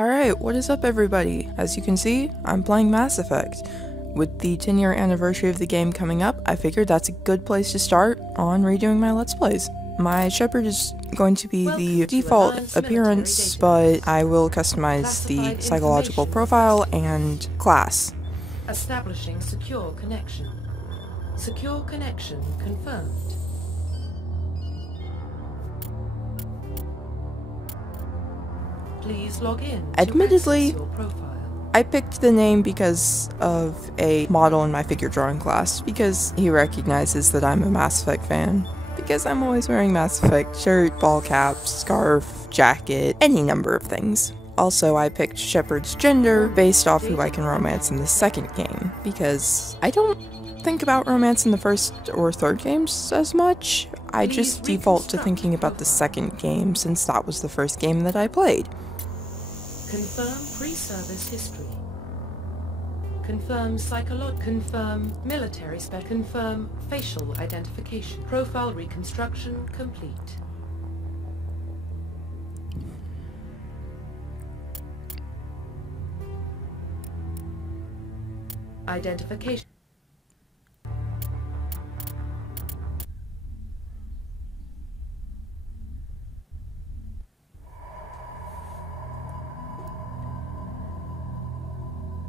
Alright, what is up everybody? As you can see, I'm playing Mass Effect. With the 10-year anniversary of the game coming up, I figured that's a good place to start on redoing my Let's Plays. My Shepard is going to be the default appearance, but I will customize the psychological profile and class. Establishing secure connection. Secure connection confirmed. Please log in. Admittedly, to access your profile. I picked the name because of a model in my figure drawing class, because he recognizes that I'm a Mass Effect fan. Because I'm always wearing Mass Effect shirt, ball cap, scarf, jacket, any number of things. Also, I picked Shepard's gender based off who I can romance in the second game, because I don't think about romance in the first or third games as much. I just default to thinking about the second game since that was the first game that I played. Confirm pre-service history. Confirm confirm military spec. Confirm facial identification. Profile reconstruction complete. Identification.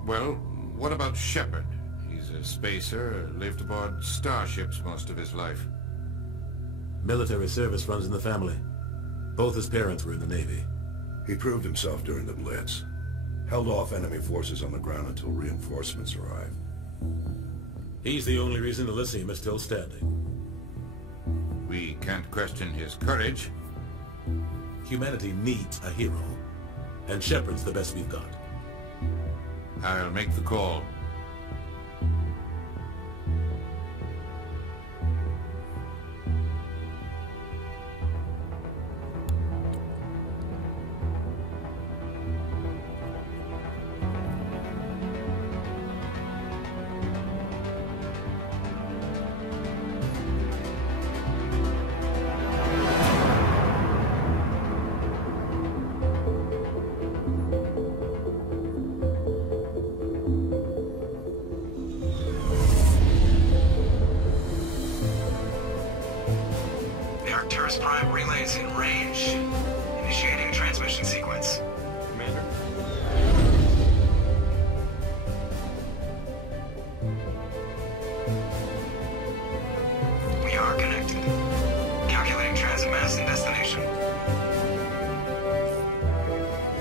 Well, what about Shepard? He's a spacer, lived aboard starships most of his life. Military service runs in the family. Both his parents were in the Navy. He proved himself during the Blitz. Held off enemy forces on the ground until reinforcements arrived. He's the only reason Elysium is still standing. We can't question his courage. Humanity needs a hero, and Shepard's the best we've got. I'll make the call. Arcturus Prime relays in range. Initiating a transmission sequence. Commander. We are connected. Calculating transit mass and destination.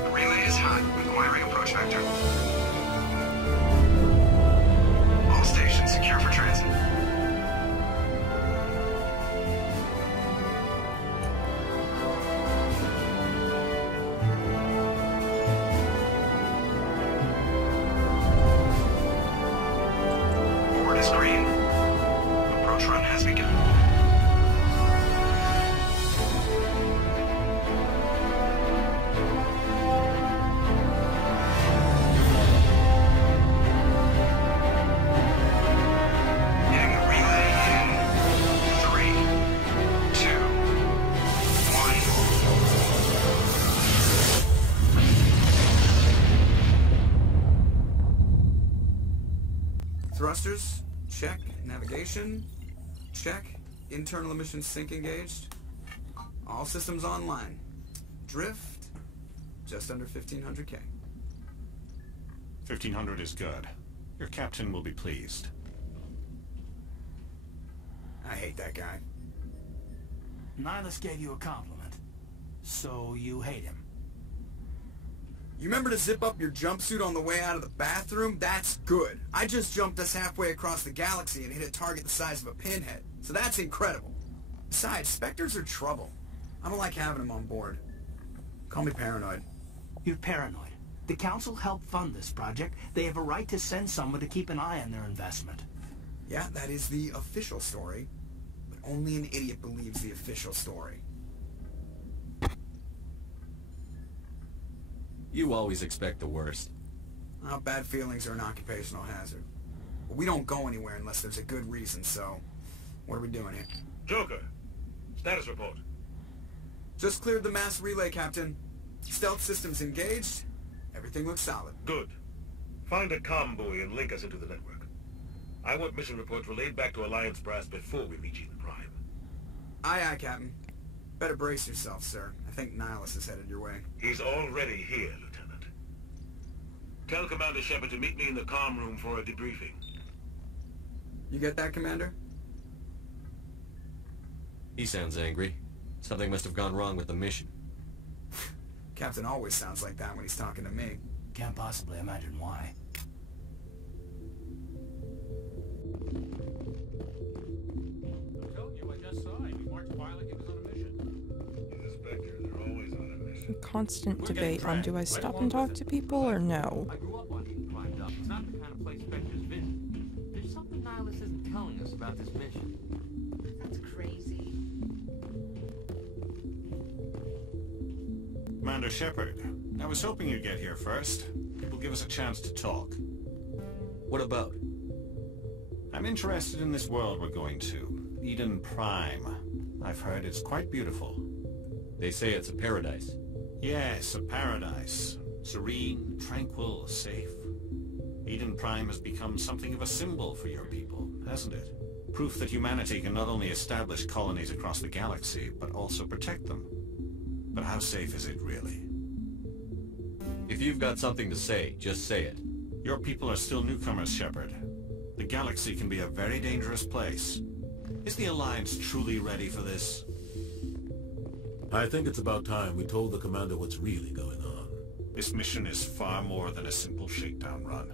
The relay is hot with the wiring approach vector. All stations secure for transit. Green. Approach run has begun. Hitting the relay in 3, 2, 1. Thrusters. Check. Navigation. Check. Internal emissions sync engaged. All systems online. Drift. Just under 1500K. 1500 is good. Your captain will be pleased. I hate that guy. Nihilus gave you a compliment. So you hate him. You remember to zip up your jumpsuit on the way out of the bathroom? That's good. I just jumped us halfway across the galaxy and hit a target the size of a pinhead. So that's incredible. Besides, Spectres are trouble. I don't like having them on board. Call me paranoid. You're paranoid. The Council helped fund this project. They have a right to send someone to keep an eye on their investment. Yeah, that is the official story. But only an idiot believes the official story. You always expect the worst. Well, bad feelings are an occupational hazard. But we don't go anywhere unless there's a good reason, so... What are we doing here? Joker, status report. Just cleared the mass relay, Captain. Stealth systems engaged. Everything looks solid. Good. Find a comm buoy and link us into the network. I want mission reports relayed back to Alliance brass before we reach Eden Prime. Aye, aye, Captain. Better brace yourself, sir. I think Nihilus is headed your way. He's already here, Lieutenant. Tell Commander Shepard to meet me in the comm room for a debriefing. You get that, Commander? He sounds angry. Something must have gone wrong with the mission. Captain always sounds like that when he's talking to me. Can't possibly imagine why. I'm telling you, I just saw him. He marched by like he was on a mission. He's a Spectre. They're always on a mission. Constant debate on do I stop and talk to people or no. I grew up on Eden Prime, Doc. It's not the kind of place Spectre's vision. There's something Nihilus isn't telling us about this mission. That's crazy. Commander Shepard, I was hoping you'd get here first. It will give us a chance to talk. What about? I'm interested in this world we're going to. Eden Prime. I've heard it's quite beautiful. They say it's a paradise. Yes, a paradise. Serene, tranquil, safe. Eden Prime has become something of a symbol for your people, hasn't it? Proof that humanity can not only establish colonies across the galaxy, but also protect them. But how safe is it really? If you've got something to say, just say it. Your people are still newcomers, Shepard. The galaxy can be a very dangerous place. Is the Alliance truly ready for this? I think it's about time we told the commander what's really going on. This mission is far more than a simple shakedown run.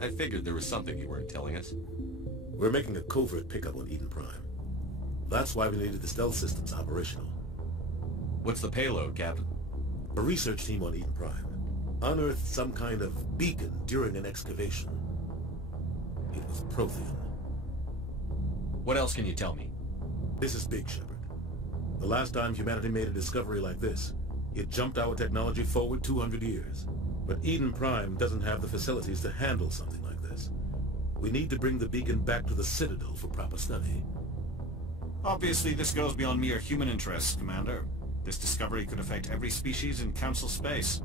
I figured there was something you weren't telling us. We're making a covert pickup on Eden Prime. That's why we needed the stealth systems operational. What's the payload, Captain? A research team on Eden Prime unearthed some kind of beacon during an excavation. It was Prothean. What else can you tell me? This is big, Shepard. The last time humanity made a discovery like this, it jumped our technology forward 200 years. But Eden Prime doesn't have the facilities to handle something like this. We need to bring the beacon back to the Citadel for proper study. Obviously, this goes beyond mere human interests, Commander. This discovery could affect every species in Council space.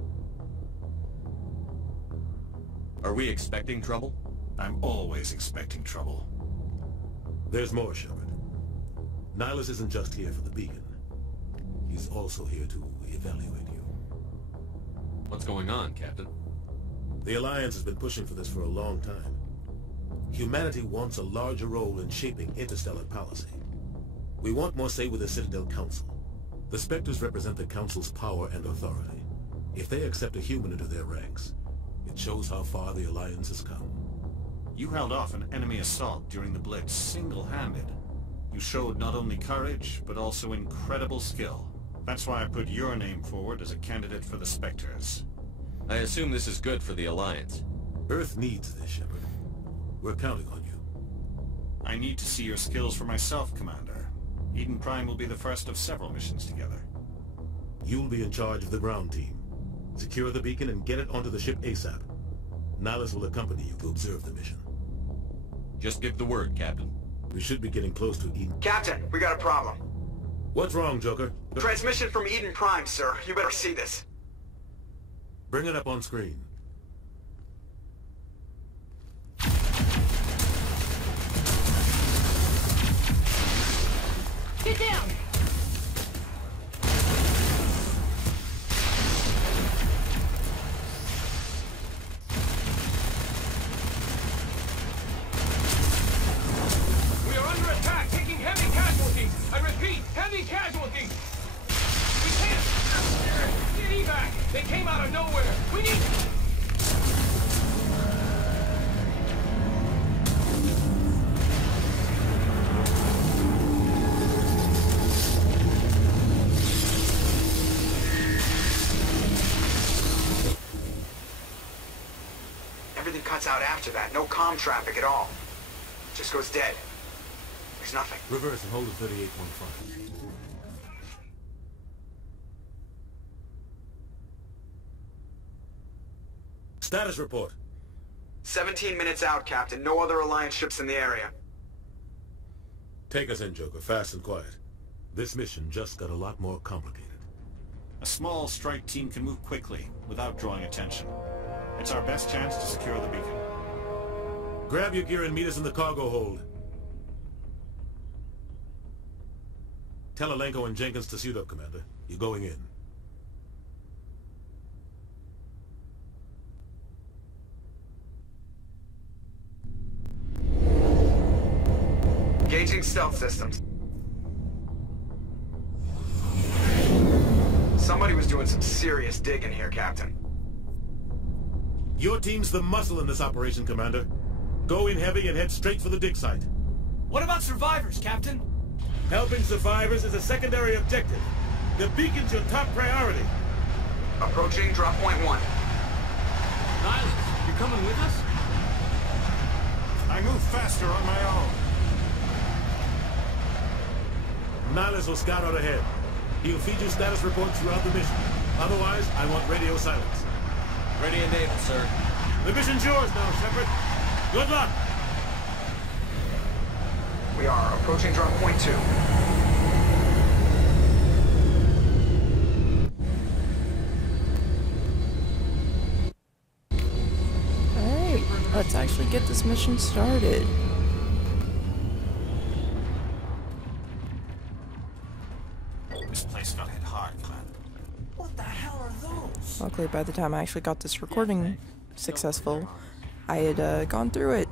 Are we expecting trouble? I'm always expecting trouble. There's more, Shepard. Nihilus isn't just here for the beacon. He's also here to evaluate you. What's going on, Captain? The Alliance has been pushing for this for a long time. Humanity wants a larger role in shaping interstellar policy. We want more say with the Citadel Council. The Spectres represent the Council's power and authority. If they accept a human into their ranks, it shows how far the Alliance has come. You held off an enemy assault during the Blitz single-handed. You showed not only courage, but also incredible skill. That's why I put your name forward as a candidate for the Spectres. I assume this is good for the Alliance. Earth needs this, Shepard. We're counting on you. I need to see your skills for myself, Commander. Eden Prime will be the first of several missions together. You'll be in charge of the ground team. Secure the beacon and get it onto the ship ASAP. Nihilus will accompany you to observe the mission. Just give the word, Captain. We should be getting close to Eden. Captain, we got a problem. What's wrong, Joker? Transmission from Eden Prime, sir. You better see this. Bring it up on screen. Get down! We are under attack, taking heavy casualties. I repeat, heavy casualties. We can't get evac. They came out of nowhere. We need. Everything cuts out after that. No comm traffic at all. Just goes dead. There's nothing. Reverse and hold at 38.5. Status report. 17 minutes out, Captain. No other Alliance ships in the area. Take us in, Joker, fast and quiet. This mission just got a lot more complicated. A small strike team can move quickly, without drawing attention. It's our best chance to secure the beacon. Grab your gear and meet us in the cargo hold. Tell Alenko and Jenkins to suit up, Commander. You're going in. Engaging stealth systems. Somebody was doing some serious digging here, Captain. Your team's the muscle in this operation, Commander. Go in heavy and head straight for the dig site. What about survivors, Captain? Helping survivors is a secondary objective. The beacon's your top priority. Approaching drop point 1. Nihilus, you coming with us? I move faster on my own. Nihilus will scout out ahead. He'll feed you status reports throughout the mission. Otherwise, I want radio silence. Ready and able, sir. The mission's yours now, Shepard. Good luck! We are approaching drop point 2. Alright, let's actually get this mission started. This place got hit hard, Commander. What the hell are those? Luckily, by the time I actually got this recording successful, I had gone through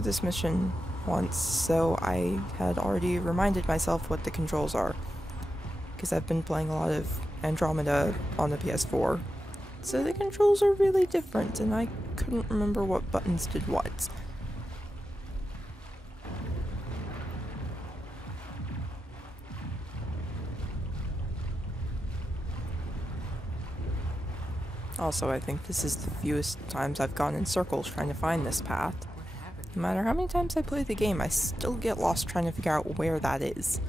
this mission once, so I had already reminded myself what the controls are. Because I've been playing a lot of Andromeda on the PS4. So the controls are really different, and I couldn't remember what buttons did what. Also, I think this is the fewest times I've gone in circles trying to find this path. No matter how many times I play the game, I still get lost trying to figure out where that is.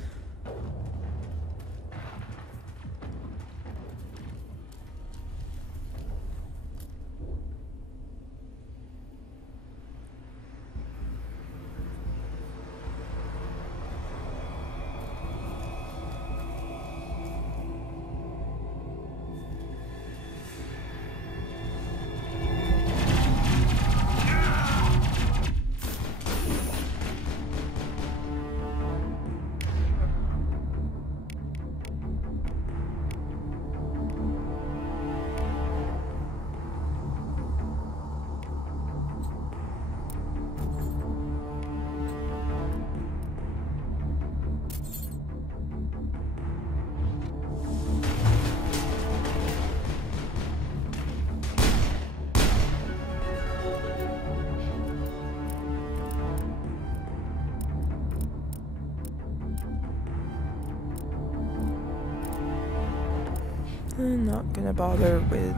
I'm not gonna bother with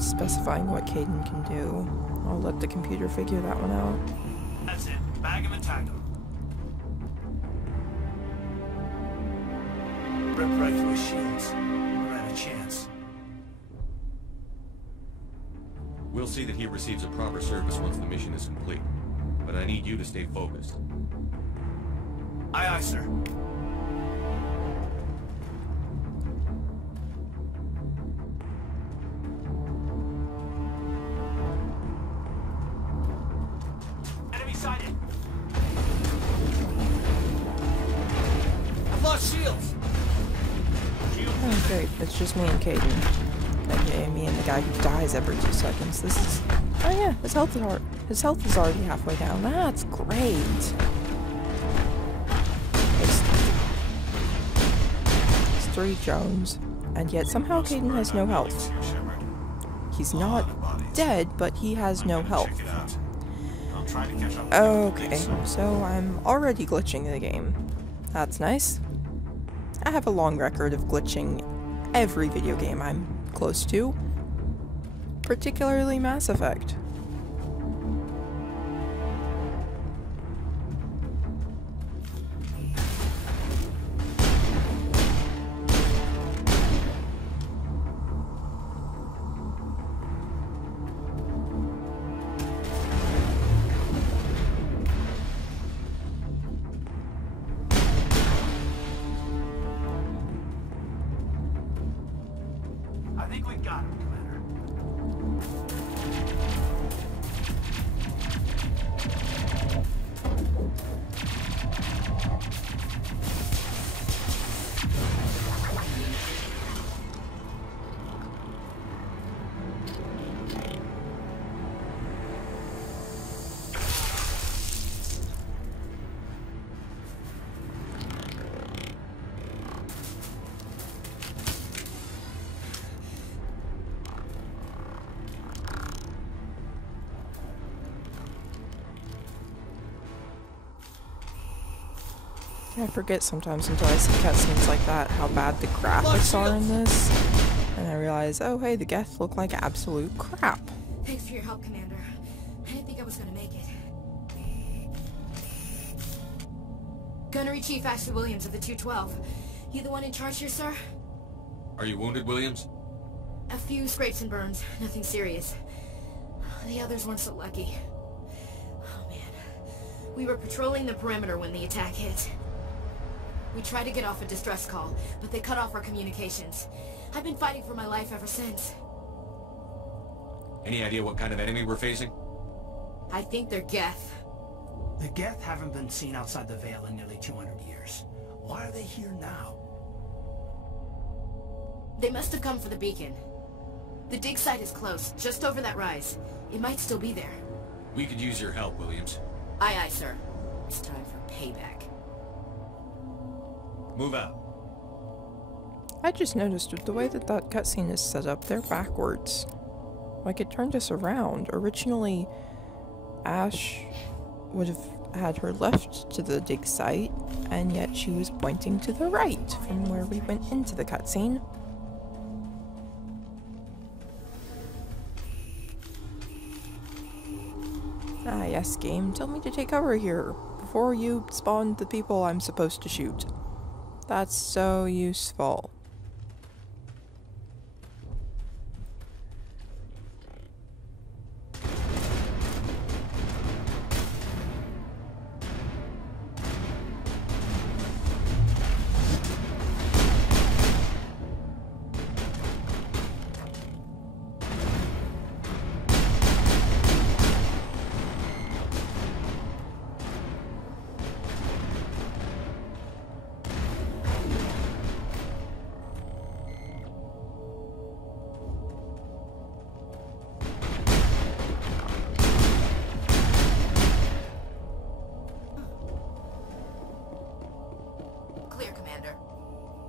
specifying what Kaidan can do. I'll let the computer figure that one out. That's it. Bag him and tag him. Ripped right through his shields. Never had a chance. We'll see that he receives a proper service once the mission is complete. But I need you to stay focused. Aye, aye, sir. Enemy sighted. I've lost shields. Oh, great. It's just me and Kaidan. Okay, me and the guy who dies every 2 seconds. This is... Oh yeah, his health is already halfway down. That's great. It's 3 drones, and yet somehow Kaidan has no health. He's not dead, but he has no health. Okay, so I'm already glitching the game. That's nice. I have a long record of glitching every video game I'm close to, particularly Mass Effect. I forget sometimes until I see cutscenes like that how bad the graphics are in this. And I realize, oh hey, the Geth look like absolute crap. Thanks for your help, Commander. I didn't think I was gonna make it. Gunnery Chief Ashley Williams of the 212. You the one in charge here, sir? Are you wounded, Williams? A few scrapes and burns. Nothing serious. The others weren't so lucky. Oh man. We were patrolling the perimeter when the attack hit. We tried to get off a distress call, but they cut off our communications. I've been fighting for my life ever since. Any idea what kind of enemy we're facing? I think they're Geth. The Geth haven't been seen outside the Veil in nearly 200 years. Why are they here now? They must have come for the beacon. The dig site is close, just over that rise. It might still be there. We could use your help, Williams. Aye, aye, sir. It's time for payback. Move out. I just noticed with the way that that cutscene is set up, they're backwards. Like it turned us around. Originally, Ash would have had her left to the dig site, and yet she was pointing to the right from where we went into the cutscene. Ah yes, game, tell me to take cover here, before you spawn the people I'm supposed to shoot. That's so useful.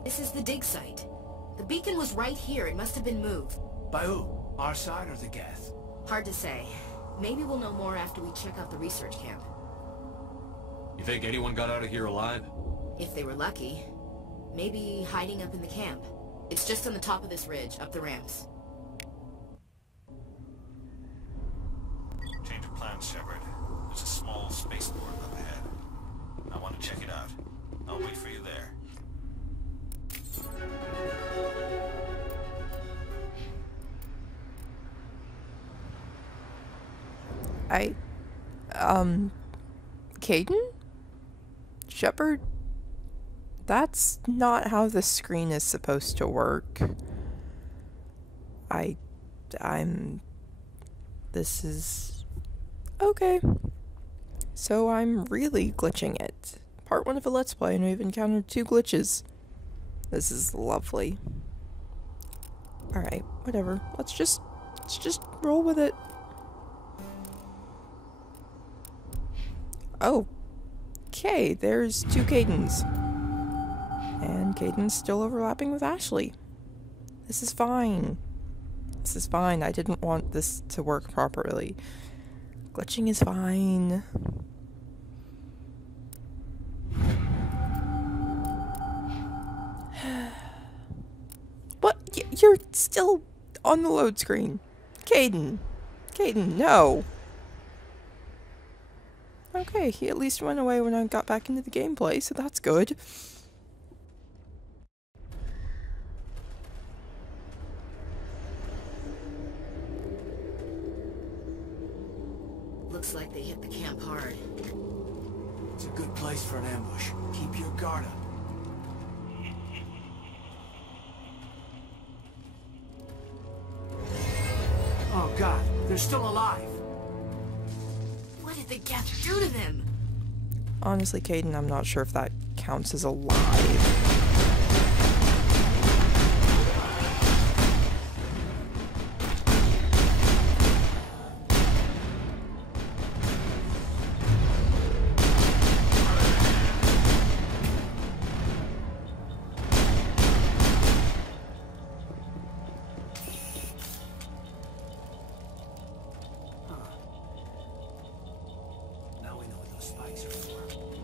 This is the dig site. The beacon was right here. It must have been moved. By who? Our side or the Geth? Hard to say. Maybe we'll know more after we check out the research camp. You think anyone got out of here alive? If they were lucky. Maybe hiding up in the camp. It's just on the top of this ridge, up the ramps. Change of plans, Shepard. There's a small spaceport up ahead. I want to check it out. I'll wait for you there. Kaidan? Shepard? That's not how the screen is supposed to work. This is... okay. So I'm really glitching it. Part 1 of a Let's Play and we've encountered 2 glitches. This is lovely. Alright, whatever. Let's just roll with it. Oh. Okay, there's 2 Kaidans. And Kaidan's still overlapping with Ashley. This is fine. This is fine. I didn't want this to work properly. Glitching is fine. What? You're still on the load screen. Kaidan. Kaidan, no. Okay, he at least went away when I got back into the gameplay, so that's good. Looks like they hit the camp hard. It's a good place for an ambush. Keep your guard up. Oh god, they're still alive. What did the Geth do to them? Honestly, Kaidan, I'm not sure if that counts as alive. Now we know what those spikes are for.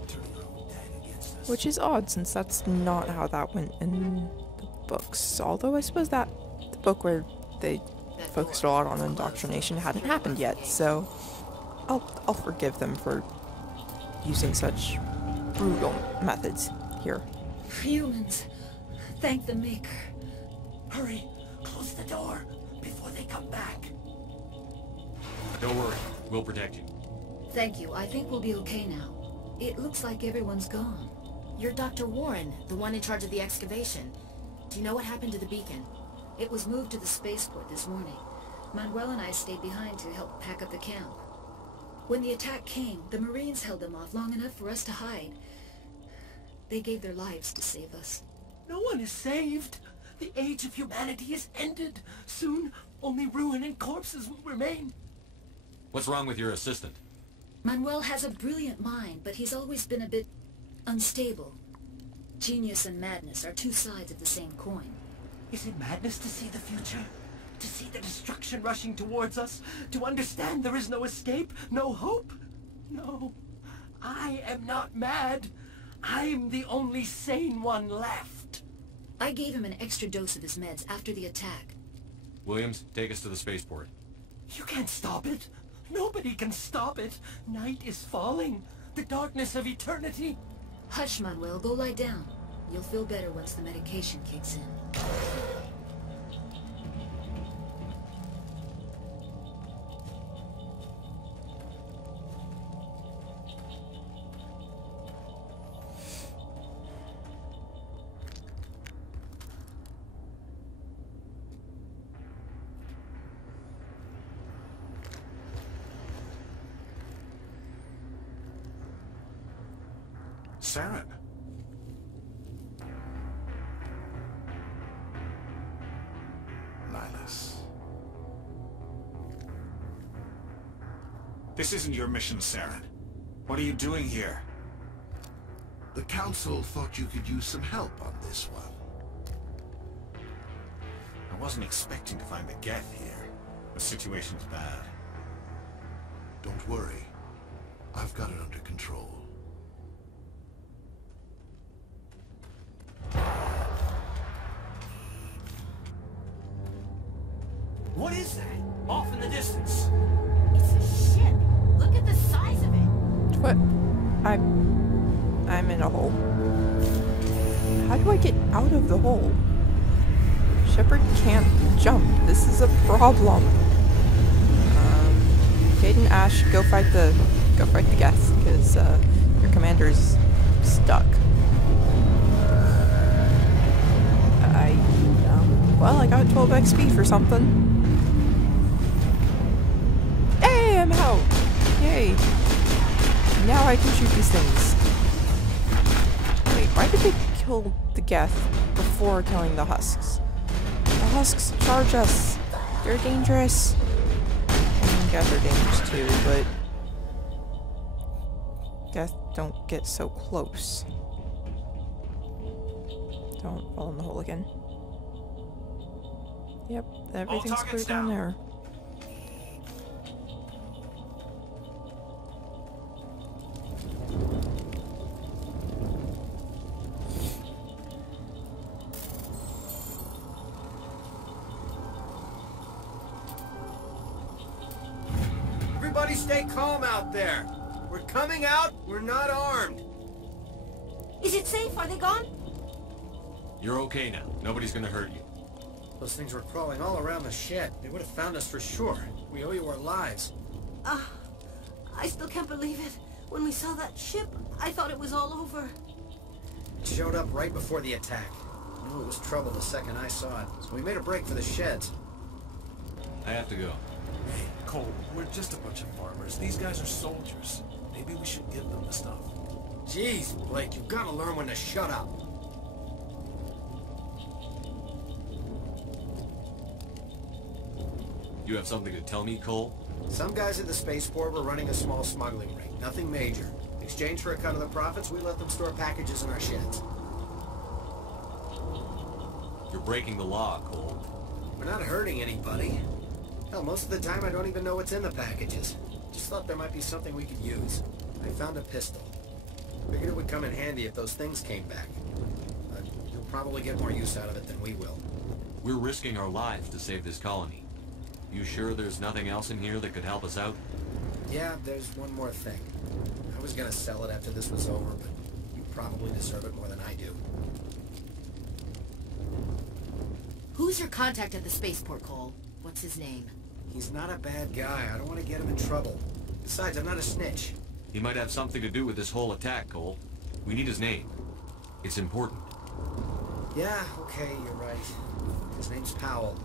Turning our own dad against us. Which is odd, since that's not how that went in the books. Although I suppose that the book where they focused a lot on indoctrination hadn't happened yet, so I'll forgive them for using such brutal methods here. Humans, thank the Maker. Hurry, close the door before they come back. Don't worry, we'll protect you. Thank you. I think we'll be okay now. It looks like everyone's gone. You're Dr. Warren, the one in charge of the excavation. Do you know what happened to the beacon? It was moved to the spaceport this morning. Manuel and I stayed behind to help pack up the camp. When the attack came, the Marines held them off long enough for us to hide. They gave their lives to save us. No one is saved. The age of humanity is ended. Soon, only ruin and corpses will remain. What's wrong with your assistant? Manuel has a brilliant mind, but he's always been a bit unstable. Genius and madness are two sides of the same coin. Is it madness to see the future? To see the destruction rushing towards us? To understand there is no escape? No hope? No. I am not mad. I'm the only sane one left. I gave him an extra dose of his meds after the attack. Williams, take us to the spaceport. You can't stop it. Nobody can stop it. Night is falling. The darkness of eternity. Hush, Manuel. Go lie down. You'll feel better once the medication kicks in. Saren. Nihilus. This isn't your mission, Saren. What are you doing here? The Council thought you could use some help on this one. I wasn't expecting to find the Geth here. The situation's bad. Don't worry. I've got it under control. What is that? Off in the distance. It's a ship. Look at the size of it. What? I'm in a hole. How do I get out of the hole? Shepard can't jump. This is a problem. Cade and Ash, go fight the Geth, because your commander's stuck. Well, I got 12 XP for something. Hey, I'm out! Yay! Now I can shoot these things. Wait, why did they kill the Geth before killing the Husks? The Husks charge us! They're dangerous! I mean, Geth are dangerous too, but Geth don't get so close. Don't fall in the hole again. Yep, everything's clear down there. Everybody stay calm out there. We're coming out, we're not armed. Is it safe? Are they gone? You're okay now. Nobody's gonna hurt you. Those things were crawling all around the shed. They would have found us for sure. We owe you our lives. I still can't believe it. When we saw that ship, I thought it was all over. It showed up right before the attack. I knew it was trouble the second I saw it, so we made a break for the sheds. I have to go. Hey, Cole, we're just a bunch of farmers. These guys are soldiers. Maybe we should give them the stuff. Jeez, Blake, you've got to learn when to shut up. You have something to tell me, Cole? Some guys at the spaceport were running a small smuggling ring. Nothing major. In exchange for a cut of the profits, we let them store packages in our sheds. You're breaking the law, Cole. We're not hurting anybody. Hell, most of the time I don't even know what's in the packages. Just thought there might be something we could use. I found a pistol. Figured it would come in handy if those things came back. But you'll probably get more use out of it than we will. We're risking our lives to save this colony. You sure there's nothing else in here that could help us out? Yeah, there's one more thing. I was gonna sell it after this was over, but you probably deserve it more than I do. Who's your contact at the spaceport, Cole? What's his name? He's not a bad guy. I don't want to get him in trouble. Besides, I'm not a snitch. He might have something to do with this whole attack, Cole. We need his name. It's important. Yeah, okay, you're right. His name's Powell.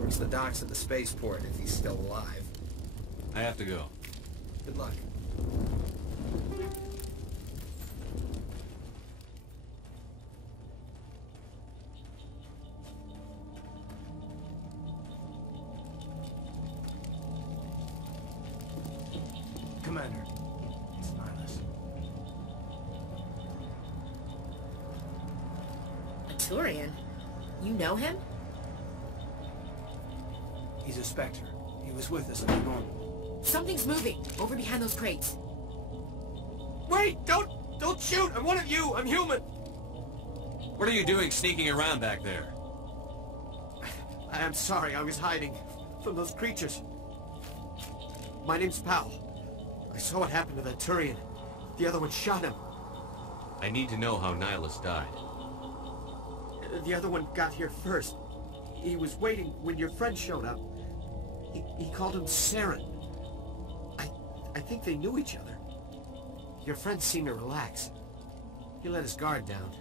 Works the docks at the spaceport, if he's still alive. I have to go. Good luck. Commander, it's Nihlus. A Turian? You know him? He's a Spectre. He was with us in the normal. Something's moving, over behind those crates. Wait! Don't shoot! I'm one of you! I'm human! What are you doing sneaking around back there? I'm sorry, I was hiding from those creatures. My name's Powell. I saw what happened to that Turian. The other one shot him. I need to know how Nihlus died. The other one got here first. He was waiting when your friend showed up. He called him Saren. I think they knew each other. Your friend seemed to relax. He let his guard down.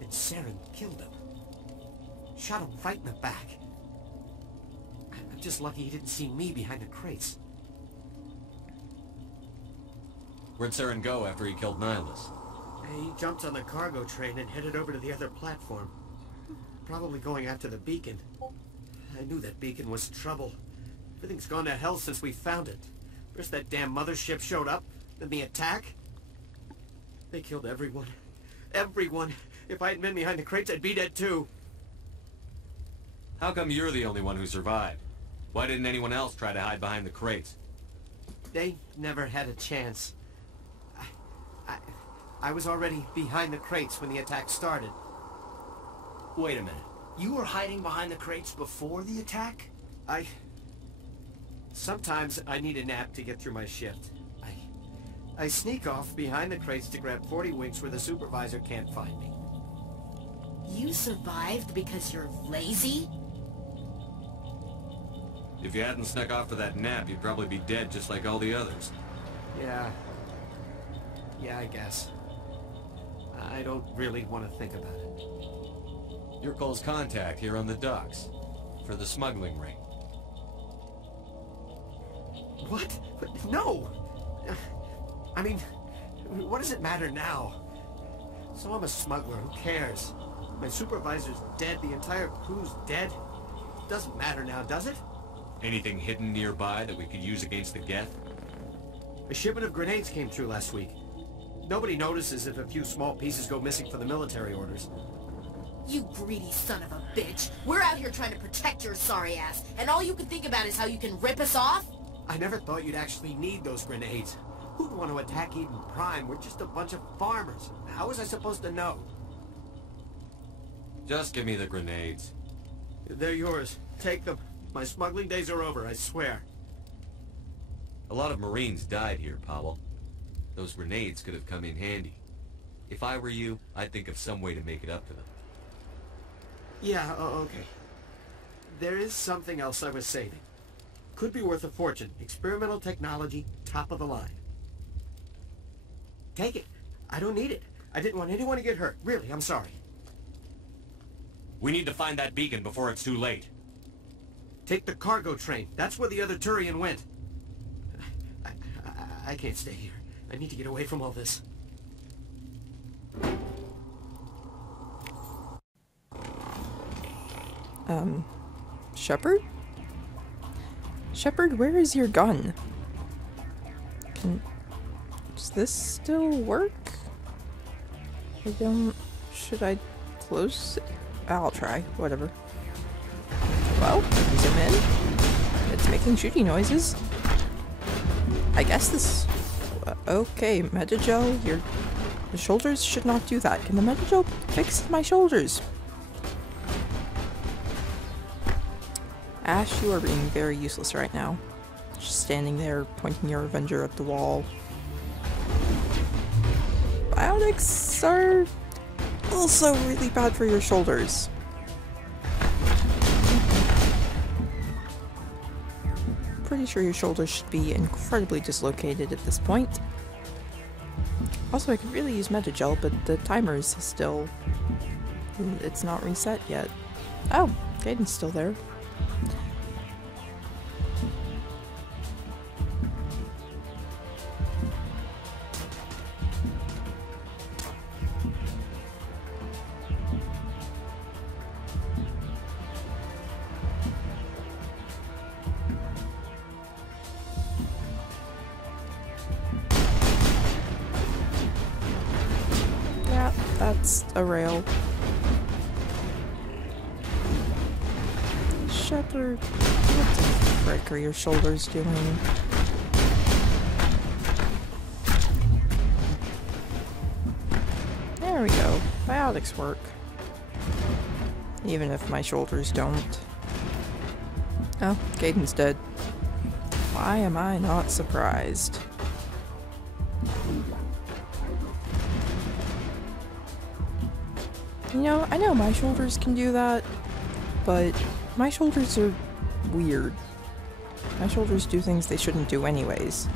And Saren killed him. Shot him right in the back. I'm just lucky he didn't see me behind the crates. Where'd Saren go after he killed Nihlus? He jumped on the cargo train and headed over to the other platform. Probably going after the beacon. I knew that beacon was trouble. Everything's gone to hell since we found it. First that damn mothership showed up, then the attack. They killed everyone. Everyone! If I hadn't been behind the crates, I'd be dead too. How come you're the only one who survived? Why didn't anyone else try to hide behind the crates? They never had a chance. I was already behind the crates when the attack started. Wait a minute. You were hiding behind the crates before the attack? Sometimes I need a nap to get through my shift. I sneak off behind the crates to grab 40 winks where the supervisor can't find me. You survived because you're lazy? If you hadn't snuck off for that nap, you'd probably be dead just like all the others. Yeah, I guess. I don't really want to think about it. You're Cole's contact here on the docks. For the smuggling ring. What? But no! I mean, what does it matter now? So I'm a smuggler, who cares? My supervisor's dead, the entire crew's dead. Doesn't matter now, does it? Anything hidden nearby that we could use against the Geth? A shipment of grenades came through last week. Nobody notices if a few small pieces go missing for the military orders. You greedy son of a bitch. We're out here trying to protect your sorry ass, and all you can think about is how you can rip us off? I never thought you'd actually need those grenades. Who'd want to attack Eden Prime? We're just a bunch of farmers. How was I supposed to know? Just give me the grenades. They're yours. Take them. My smuggling days are over, I swear. A lot of Marines died here, Powell. Those grenades could have come in handy. If I were you, I'd think of some way to make it up to them. Yeah, okay. There is something else I was saving. Could be worth a fortune. Experimental technology, top of the line. Take it. I don't need it. I didn't want anyone to get hurt. Really, I'm sorry. We need to find that beacon before it's too late. Take the cargo train. That's where the other Turian went. I can't stay here. I need to get away from all this. Shepard? Shepard, where is your gun? Does this still work? Should I close it? I'll try, whatever. Well, zoom in. It's making shooty noises. I guess this Okay, Metagel, your shoulders should not do that. Can the Metagel fix my shoulders? Ash, you are being very useless right now. Just standing there, pointing your Avenger at the wall. Biotics are also really bad for your shoulders. Pretty sure your shoulders should be incredibly dislocated at this point. Also, I could really use Metagel, but the timer is still... it's not reset yet. Oh, Gaden's still there. That's a rail. Shepard, what the frick are your shoulders doing? There we go. Biotics work. Even if my shoulders don't. Oh, Gaden's dead. Why am I not surprised? You know, I know my shoulders can do that, but my shoulders are weird. My shoulders do things they shouldn't do anyways.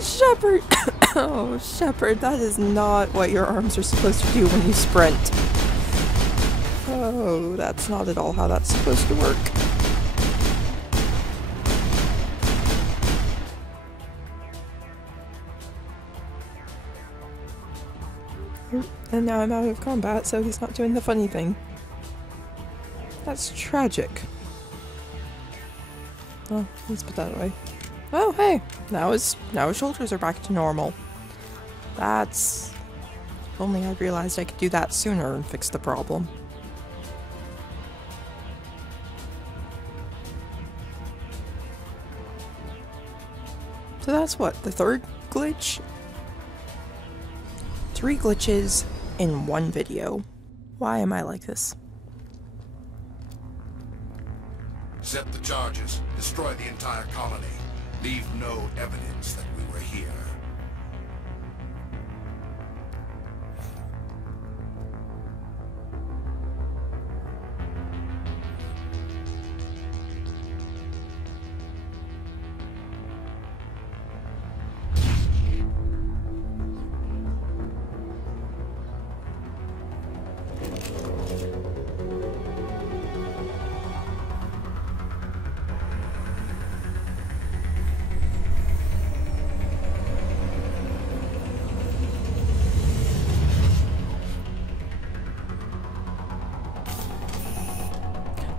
Shepard! Oh, Shepard, that is not what your arms are supposed to do when you sprint. Oh, that's not at all how that's supposed to work. And now I'm out of combat, so he's not doing the funny thing. That's tragic. Oh, let's put that away. Oh, hey! Now his shoulders are back to normal. That's... If only I'd realized I could do that sooner and fix the problem. So that's what, the third glitch? 3 glitches in one video. Why am I like this? Set the charges. Destroy the entire colony. Leave no evidence that we were here.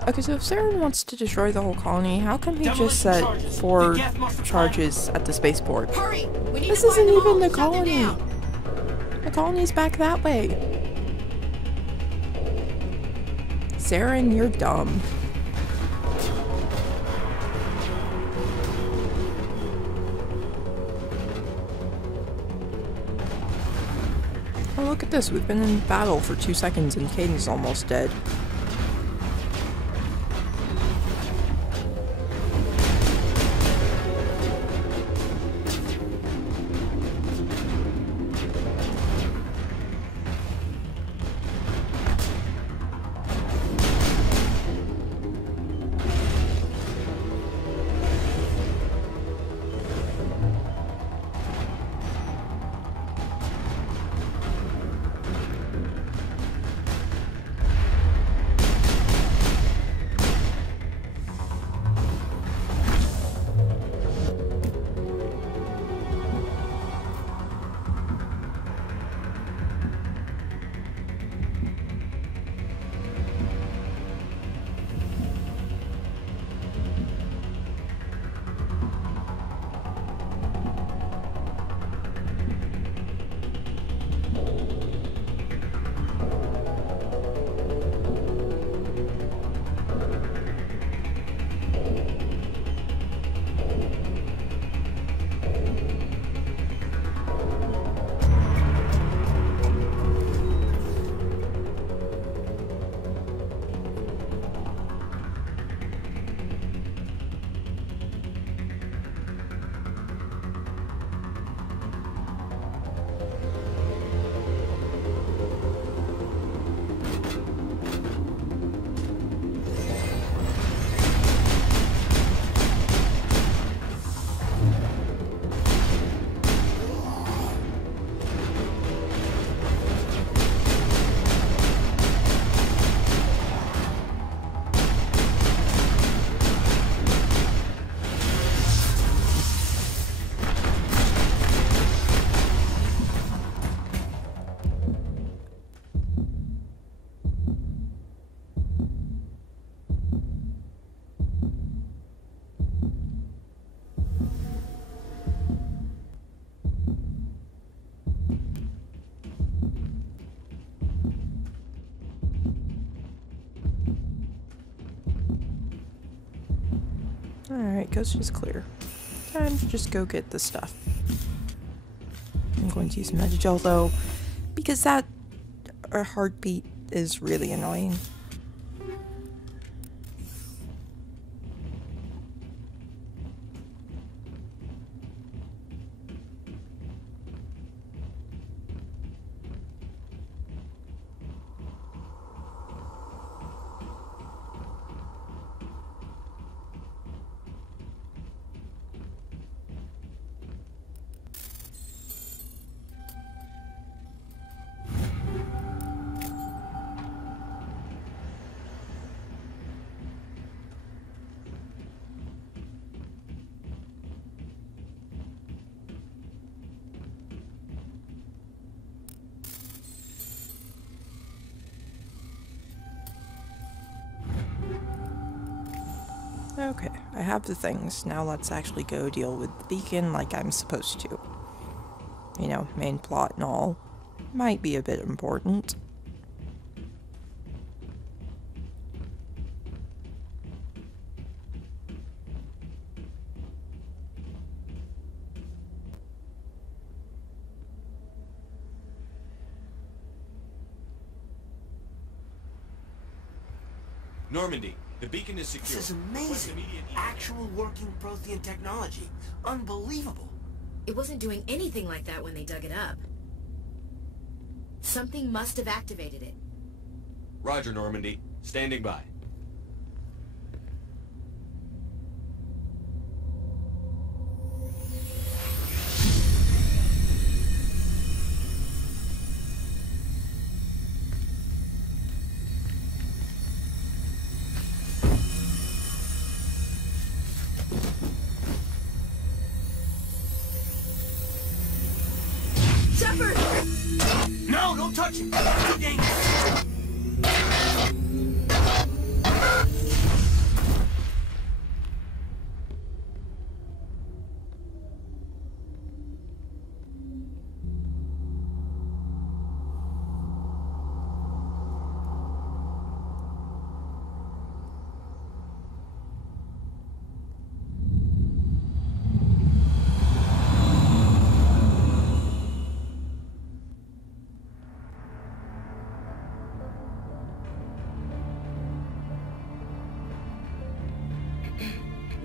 Okay, so if Saren wants to destroy the whole colony, how come he just set 4 charges at the spaceport? This isn't even the colony! The colony's back that way. Saren, you're dumb. Oh, look at this. We've been in battle for 2 seconds and Kaiden's almost dead. Alright, coast is clear. Time to just go get the stuff. I'm going to use Metagel though, because that heartbeat is really annoying. Okay, I have the things. Now let's actually go deal with the beacon like I'm supposed to. You know, main plot and all. Might be a bit important. Normandy, the beacon is secure. This is amazing. Actual working Prothean technology. Unbelievable. It wasn't doing anything like that when they dug it up. Something must have activated it. Roger, Normandy. Standing by. Shepard! No, don't touch him! Too dangerous!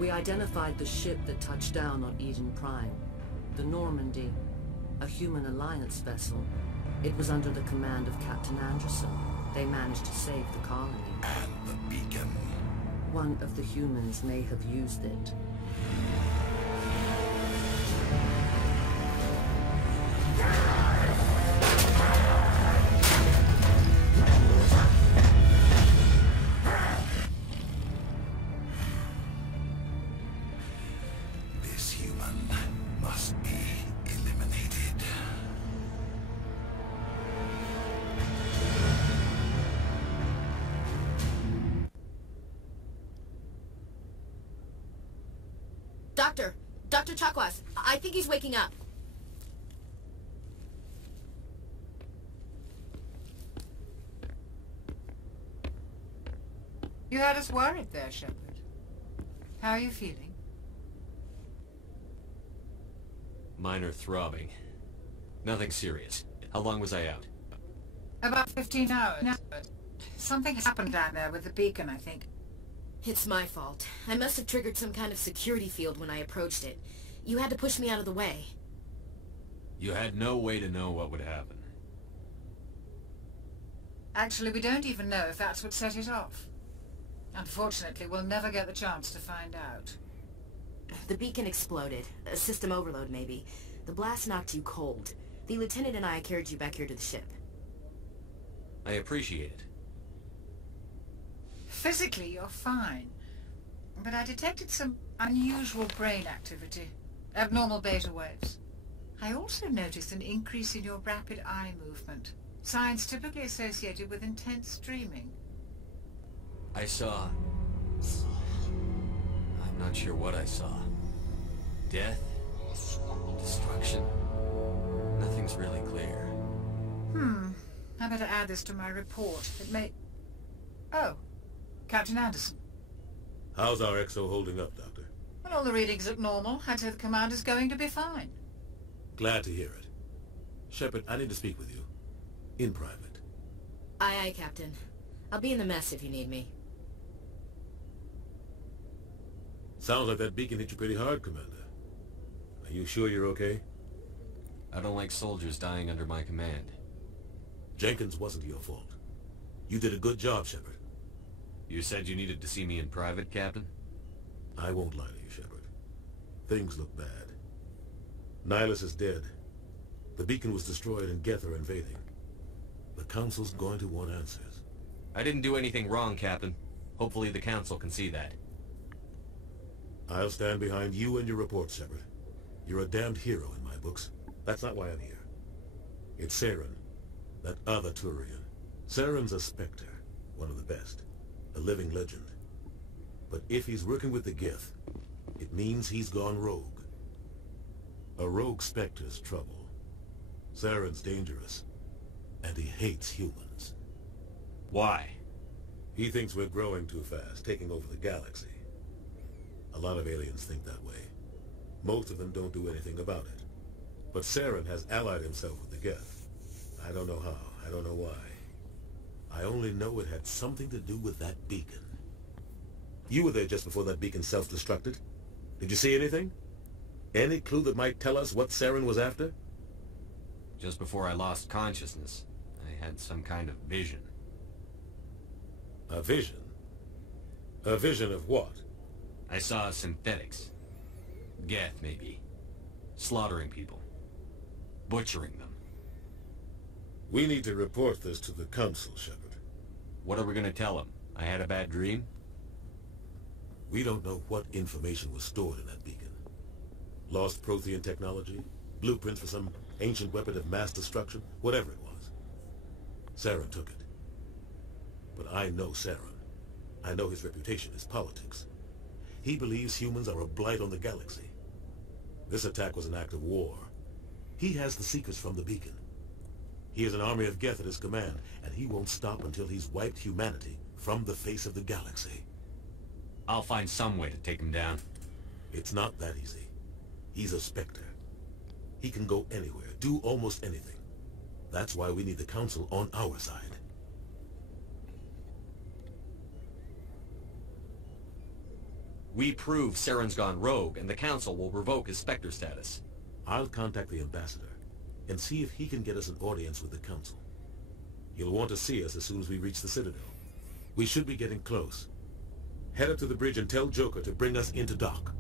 We identified the ship that touched down on Eden Prime. The Normandy. A human alliance vessel. It was under the command of Captain Anderson. They managed to save the colony. And the beacon. One of the humans may have used it. This human must be eliminated. Dr. Chakwas, I think he's waking up. You had us worried there, Shepard. How are you feeling? Minor throbbing. Nothing serious. How long was I out? About 15 hours. No, something happened down there with the beacon, I think. It's my fault. I must have triggered some kind of security field when I approached it. You had to push me out of the way. You had no way to know what would happen. Actually, we don't even know if that's what set it off. Unfortunately, we'll never get the chance to find out. The beacon exploded. A system overload, maybe. The blast knocked you cold. The lieutenant and I carried you back here to the ship. I appreciate it. Physically, you're fine. But I detected some unusual brain activity. Abnormal beta waves. I also noticed an increase in your rapid eye movement. Signs typically associated with intense dreaming. I saw... I'm not sure what I saw. Death? Destruction? Nothing's really clear. I better add this to my report. It may... Oh, Captain Anderson. How's our XO holding up, Doctor? Well, all the readings look normal. I'd say the commander's going to be fine. Glad to hear it. Shepard, I need to speak with you. In private. Aye, aye, Captain. I'll be in the mess if you need me. Sounds like that beacon hit you pretty hard, Commander. Are you sure you're okay? I don't like soldiers dying under my command. Jenkins wasn't your fault. You did a good job, Shepard. You said you needed to see me in private, Captain? I won't lie to you, Shepard. Things look bad. Nihilus is dead. The beacon was destroyed and Geth are invading. The Council's going to want answers. I didn't do anything wrong, Captain. Hopefully the Council can see that. I'll stand behind you and your report, Shepard. You're a damned hero in my books. That's not why I'm here. It's Saren, that other Turian. Saren's a Spectre, one of the best. A living legend. But if he's working with the Geth, it means he's gone rogue. A rogue Spectre's trouble. Saren's dangerous, and he hates humans. Why? He thinks we're growing too fast, taking over the galaxy. A lot of aliens think that way. Most of them don't do anything about it. But Saren has allied himself with the Geth. I don't know how, I don't know why. I only know it had something to do with that beacon. You were there just before that beacon self-destructed. Did you see anything? Any clue that might tell us what Saren was after? Just before I lost consciousness, I had some kind of vision. A vision? A vision of what? I saw synthetics. Geth, maybe. Slaughtering people. Butchering them. We need to report this to the Council, Shepard. What are we gonna tell them? I had a bad dream? We don't know what information was stored in that beacon. Lost Prothean technology? Blueprints for some ancient weapon of mass destruction? Whatever it was. Saren took it. But I know Saren. I know his reputation is politics. He believes humans are a blight on the galaxy. This attack was an act of war. He has the secrets from the beacon. He has an army of Geth at his command, and he won't stop until he's wiped humanity from the face of the galaxy. I'll find some way to take him down. It's not that easy. He's a Spectre. He can go anywhere, do almost anything. That's why we need the Council on our side. We prove Saren's gone rogue, and the Council will revoke his Spectre status. I'll contact the Ambassador and see if he can get us an audience with the Council. He'll want to see us as soon as we reach the Citadel. We should be getting close. Head up to the bridge and tell Joker to bring us into dock.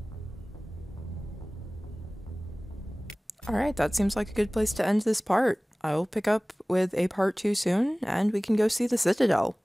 Alright, that seems like a good place to end this part. I will pick up with a part 2 soon, and we can go see the Citadel.